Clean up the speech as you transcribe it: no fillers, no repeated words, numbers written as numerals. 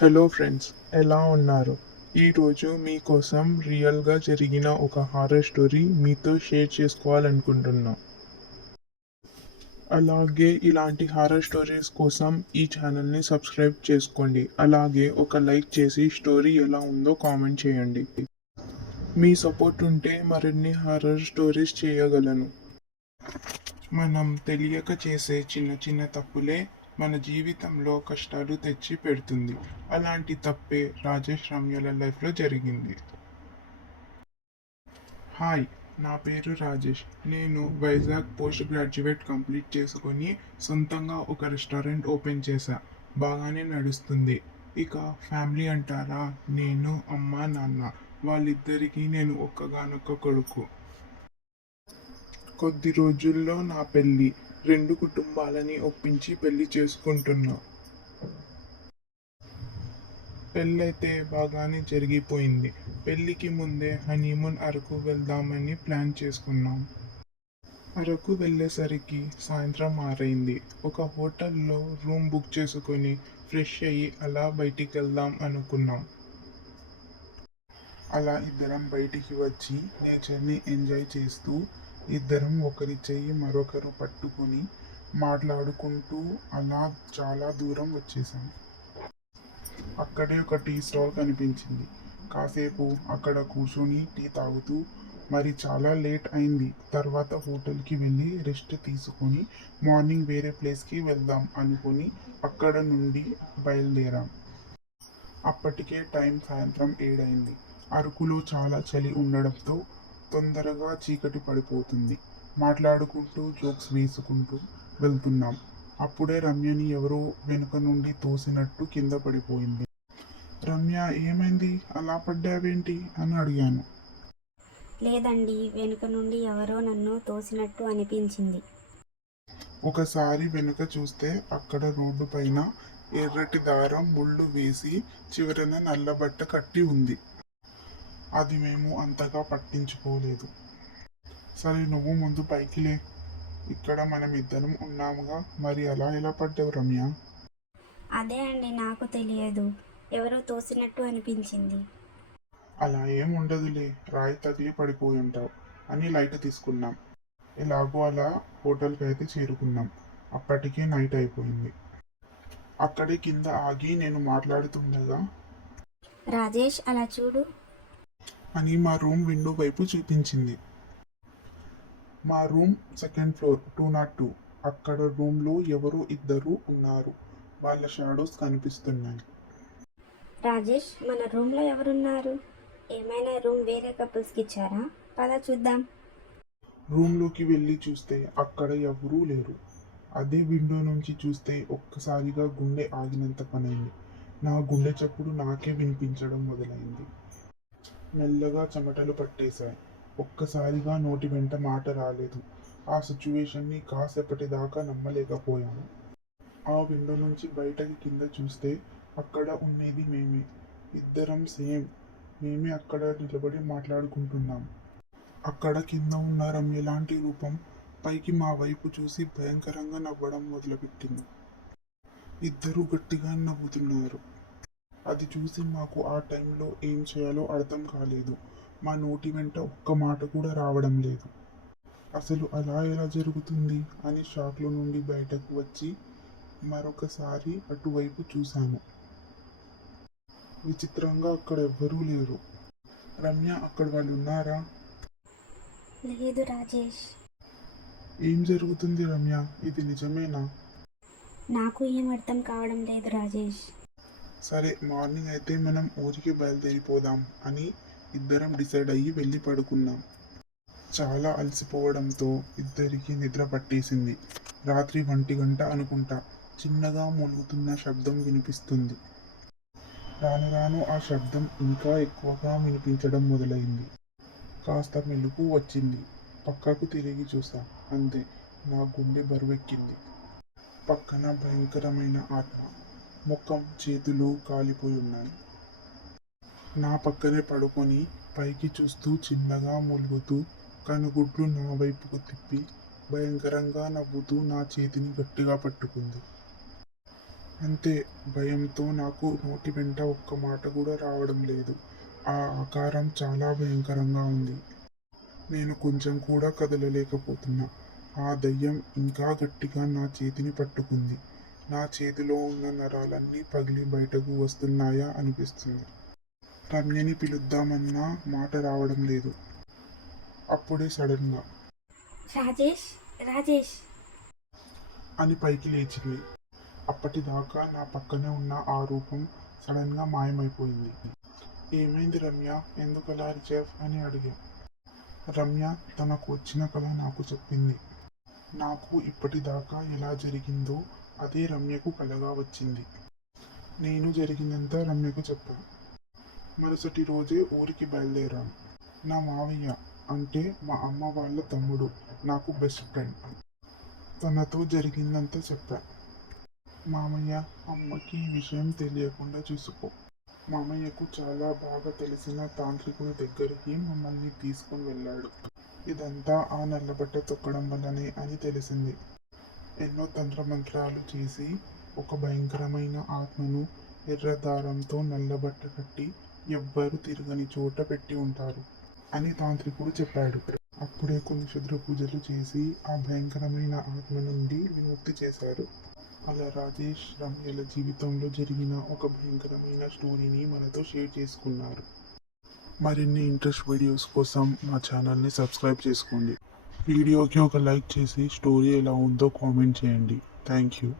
Hello friends, ఎలా ఉన్నారు? ఈరోజు మీకోసం రియల్గా జరిగిన ఒక హారర్ స్టోరీ మీతో షేర్ చేసుకోవాలనుకుంటున్నా. అలాగే ఇలాంటి హారర్ స్టోరీస్ కోసం ఈ ఛానల్ని సబ్స్క్రైబ్ చేసుకోండి. అలాగే ఒక లైక్ చేసి స్టోరీ ఎలా ఉందో కామెంట్ చేయండి. మీ సపోర్ట్ ఉంటే మరిన్ని హారర్ స్టోరీస్ చేయగలను. మనం తెలియక చేసే చిన్న చిన్న తప్పులే మన జీవితంలో కష్టాలు తెచ్చి పెడుతుంది. అలాంటి తప్పే రాజేష్ రమ్యల లైఫ్లో జరిగింది. హాయ్, నా పేరు రాజేష్. నేను వైజాగ్ పోస్ట్ గ్రాడ్యుయేట్ కంప్లీట్ చేసుకొని సొంతంగా ఒక రెస్టారెంట్ ఓపెన్ చేశా. బాగానే నడుస్తుంది. ఇక ఫ్యామిలీ అంటారా, నేను, అమ్మ, నాన్న, వాళ్ళిద్దరికీ నేను ఒక్కగానొక్క కొడుకు. కొద్ది రోజుల్లో నా పెళ్ళి. రెండు కుటుంబాలని ఒప్పించి పెళ్లి చేసుకుంటున్నా. పెళ్ళైతే బాగానే జరిగిపోయింది. పెళ్ళికి ముందే హనీమూన్ అరకు వెళ్దామని ప్లాన్ చేసుకున్నాం. అరకు వెళ్ళేసరికి సాయంత్రం ఆరైంది. ఒక హోటల్లో రూమ్ బుక్ చేసుకొని ఫ్రెష్ అయ్యి అలా బయటికి వెళ్దాం అనుకున్నాం. అలా ఇద్దరం బయటికి వచ్చి నేచర్ని ఎంజాయ్ చేస్తూ ఇద్దరం ఒకరి చెయ్యి మరొకరు పట్టుకొని మాట్లాడుకుంటూ అలా చాలా దూరం వచ్చేసాం. అక్కడే ఒక టీ స్టాల్ కనిపించింది. కాసేపు అక్కడ కూర్చొని టీ తాగుతూ మరి చాలా లేట్ అయింది. తర్వాత హోటల్కి వెళ్ళి రెస్ట్ తీసుకొని మార్నింగ్ వేరే ప్లేస్కి వెళ్దాం అనుకుని అక్కడ నుండి బయలుదేరాం. అప్పటికే టైం సాయంత్రం 7 అయింది. అరకులో చాలా చలి ఉండడంతో తొందరగా చీకటి పడిపోతుంది. మాట్లాడుకుంటూ జోక్స్ వేసుకుంటూ వెళ్తున్నాం. అప్పుడే రమ్యని ఎవరో వెనుక నుండి తోసినట్టు కింద పడిపోయింది. రమ్య, ఏమైంది? అలా పడ్డావేంటి అని అడిగాను. లేదండి, వెనుక నుండి ఎవరో నన్ను తోసినట్టు అనిపించింది. ఒకసారి వెనుక చూస్తే అక్కడ రోడ్డు పైన ఎర్రటి దారం ముళ్ళు వేసి చివరన నల్లబట్ట కట్టి ఉంది. అది మేము అంతగా పట్టించుకోలేదు. సరే, నువ్వు ముందు పైకి లే. ఇక్కడ మనం ఇద్దరం ఉన్నాముగా, మరి అలా ఎలా పడ్డావు రమ్య? అదే అండి, నాకు తెలియదు. ఎవరో తోసినట్టు అనిపించింది. అలా ఏం ఉండదులే, రాయి తగిలి పడిపోయి ఉంటావు అని లైట్ తీసుకున్నాం. ఎలాగో అలా హోటల్కి అయితే చేరుకున్నాం. అప్పటికే నైట్ అయిపోయింది. అక్కడే కింద ఆగి నేను మాట్లాడుతుండగా రాజేష్, అలా చూడు. అని మా రూమ్ విండో వైపు చూపించింది. మా రూమ్ సెకండ్ ఫ్లోర్ 202. అక్కడ రూమ్లో ఎవరో ఇద్దరు ఉన్నారు. వాళ్ళ షాడోస్ కనిపిస్తున్నాయి. రాజేష్, మన రూమ్లో ఎవరున్నారు? ఏమైనా రూమ్ వేరే కపుల్స్కి ఇచ్చారా? పద చూద్దాం. రూమ్లోకి వెళ్ళి చూస్తే అక్కడ ఎవరూ లేరు. అదే విండో నుంచి చూస్తే ఒక్కసారిగా గుండె ఆగినంత పనైంది. నా గుండె చప్పుడు నాకే వినిపించడం మొదలైంది. మెల్లగా చెమటలు పట్టేశాయి. ఒక్కసారిగా నోటి వెంట మాట రాలేదు. ఆ సిచ్యువేషన్ని కాసేపటిదాకా నమ్మలేకపోయాను. ఆ విండో నుంచి బయటకి కింద చూస్తే అక్కడ ఉండేది మేమే. ఇద్దరం సేమ్. మేమే అక్కడ నిలబడి మాట్లాడుకుంటున్నాం. అక్కడ కింద ఉన్న రమ్యలాంటి రూపం పైకి మా వైపు చూసి భయంకరంగా నవ్వడం మొదలుపెట్టింది. ఇద్దరూ గట్టిగా నవ్వుతున్నారు. అది చూసి మాకు ఆ టైంలో ఏం చేయాలో అర్థం కాలేదు. మా నోటి వెంట ఒక్క మాట కూడా రావడం లేదు. అసలు అలా ఎలా జరుగుతుంది అని షాక్లో నుండి బయటకు వచ్చి మరొకసారి అటువైపు చూశాను. విచిత్రంగా అక్కడ ఎవ్వరూ లేరు. రమ్య, అక్కడ వాళ్ళు ఉన్నారా? లేదు రాజేష్. ఏం జరుగుతుంది రమ్య? ఇది నిజమేనా? నాకు ఏం అర్థం కావడం లేదు రాజేష్. సరే, మార్నింగ్ అయితే మనం ఊరికి బయలుదేరిపోదాం అని ఇద్దరం డిసైడ్ అయ్యి వెళ్ళి పడుకున్నాం. చాలా అలసిపోవడంతో ఇద్దరికి నిద్ర పట్టేసింది. రాత్రి 1 గంట అనుకుంటా. చిన్నగా మూలుగుతున్న శబ్దం వినిపిస్తుంది. రాను రాను ఆ శబ్దం ఇంకా ఎక్కువగా వినిపించడం మొదలైంది. కాస్త మెలుకు వచ్చింది. పక్కకు తిరిగి చూసా. అంతే, నా గుండె బరువెక్కింది. పక్కన భయంకరమైన ఆత్మ. ముఖం, చేతులు కాలిపోయి ఉన్నాయి. నా పక్కనే పడుకొని పైకి చూస్తూ చిన్నగా మూలుగుతూ కనుగుడ్లు నా వైపుకు తిప్పి భయంకరంగా నవ్వుతూ నా చేతిని గట్టిగా పట్టుకుంది. అంతే, భయంతో నాకు నోటి వెంట ఒక్క మాట కూడా రావడం లేదు. ఆ ఆకారం చాలా భయంకరంగా ఉంది. నేను కొంచెం కూడా కదలలేకపోతున్నా. ఆ దయ్యం ఇంకా గట్టిగా నా చేతిని పట్టుకుంది. నా చేతిలో ఉన్న నరాలన్నీ పగిలి బయటకు వస్తున్నాయా అనిపిస్తుంది. రమ్యని పిలుద్దామన్నా మాట రావడం లేదు. అప్పుడే సడన్గా రాజేష్, రాజేష్. అని పైకి లేచింది. అప్పటిదాకా నా పక్కనే ఉన్న ఆ రూపం సడన్గా మాయమైపోయింది. ఏమైంది రమ్య, ఎందుకు అలా అరిచావ్ అని అడిగా. రమ్య తనకు వచ్చిన కల నాకు చెప్పింది. నాకు ఇప్పటిదాకా ఎలా జరిగిందో అదే రమ్యకు కలగా వచ్చింది. నేను జరిగిందంతా రమ్యకు చెప్పాను. మరుసటి రోజే ఊరికి బయలుదేరాను. నా మావయ్య అంటే మా అమ్మ వాళ్ళ తమ్ముడు నాకు బెస్ట్ ఫ్రెండ్. తనతో జరిగిందంతా చెప్పా. మామయ్య, అమ్మకి ఈ విషయం తెలియకుండా చూసుకో. మామయ్యకు చాలా బాగా తెలిసిన తాంత్రికుడి దగ్గరికి మమ్మల్ని తీసుకుని వెళ్ళాడు. ఇదంతా ఆ నల్లబట్ట తొక్కడం వల్లనే అని తెలిసింది. ఎన్నో తంత్రమంత్రాలు చేసి ఒక భయంకరమైన ఆత్మను ఎర్ర దారంతో నల్లబట్ట కట్టి ఎవ్వరు తిరగని చోట పెట్టి ఉంటారు అని తాంత్రికుడు చెప్పాడు. అప్పుడే కొన్ని క్షుద్ర పూజలు చేసి ఆ భయంకరమైన ఆత్మ నుండి విముక్తి చేశారు. అలా రాజేష్, రమ్యల జీవితంలో జరిగిన ఒక భయంకరమైన స్టోరీని మనతో షేర్ చేసుకున్నారు. మరిన్ని ఇంట్రెస్ట్ వీడియోస్ కోసం మా ఛానల్ని సబ్స్క్రైబ్ చేసుకోండి. వీడియోకి ఒక లైక్ చేసి స్టోరీ ఎలా ఉందో కామెంట్ చేయండి. Thank you.